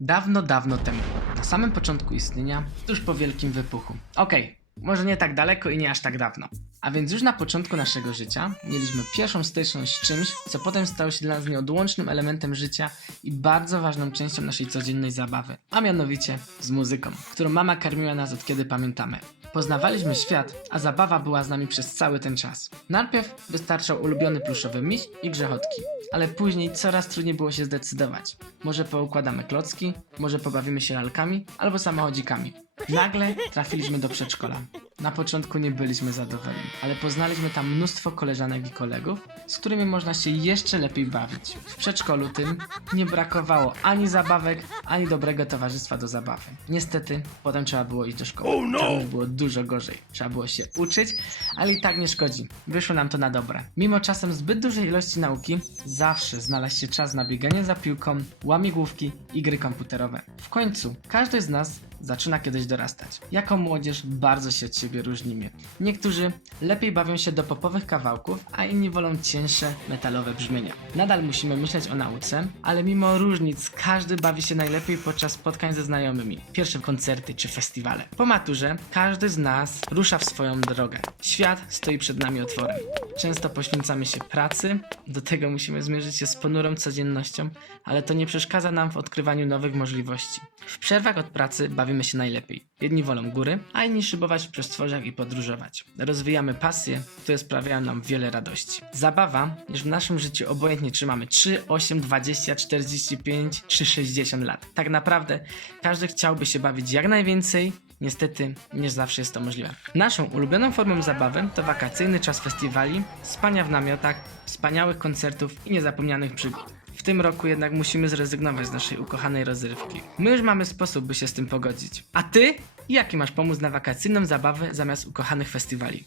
Dawno, dawno temu. Na samym początku istnienia, tuż po wielkim wybuchu. Okej, może nie tak daleko i nie aż tak dawno. A więc już na początku naszego życia mieliśmy pierwszą styczność z czymś, co potem stało się dla nas nieodłącznym elementem życia i bardzo ważną częścią naszej codziennej zabawy, a mianowicie z muzyką, którą mama karmiła nas od kiedy pamiętamy. Poznawaliśmy świat, a zabawa była z nami przez cały ten czas. Najpierw wystarczał ulubiony pluszowy miś i grzechotki, ale później coraz trudniej było się zdecydować. Może poukładamy klocki, może pobawimy się lalkami albo samochodzikami. Nagle trafiliśmy do przedszkola. Na początku nie byliśmy zadowoleni, ale poznaliśmy tam mnóstwo koleżanek i kolegów, z którymi można się jeszcze lepiej bawić. W przedszkolu tym nie brakowało ani zabawek, ani dobrego towarzystwa do zabawy. Niestety, potem trzeba było iść do szkoły. Oh no! Tam było dużo gorzej. Trzeba było się uczyć, ale i tak nie szkodzi. Wyszło nam to na dobre. Mimo czasem zbyt dużej ilości nauki, zawsze znalazł się czas na bieganie za piłką, łamigłówki i gry komputerowe. W końcu, każdy z nas zaczyna kiedyś dorastać. Jako młodzież bardzo się od siebie różnimy. Niektórzy lepiej bawią się do popowych kawałków, a inni wolą cięższe, metalowe brzmienia. Nadal musimy myśleć o nauce, ale mimo różnic każdy bawi się najlepiej podczas spotkań ze znajomymi, pierwsze koncerty czy festiwale. Po maturze każdy z nas rusza w swoją drogę. Świat stoi przed nami otworem. Często poświęcamy się pracy, do tego musimy zmierzyć się z ponurą codziennością, ale to nie przeszkadza nam w odkrywaniu nowych możliwości. W przerwach od pracy bawimy się najlepiej. Jedni wolą góry, a inni szybować w i podróżować. Rozwijamy pasje, które sprawiają nam wiele radości. Zabawa, iż w naszym życiu obojętnie czy mamy 3, 8, 20, 45 czy 60 lat. Tak naprawdę każdy chciałby się bawić jak najwięcej, Niestety, nie zawsze jest to możliwe. Naszą ulubioną formą zabawy to wakacyjny czas festiwali, spania w namiotach, wspaniałych koncertów i niezapomnianych przygód. W tym roku jednak musimy zrezygnować z naszej ukochanej rozrywki. My już mamy sposób, by się z tym pogodzić. A ty? Jaki masz pomysł na wakacyjną zabawę zamiast ukochanych festiwali?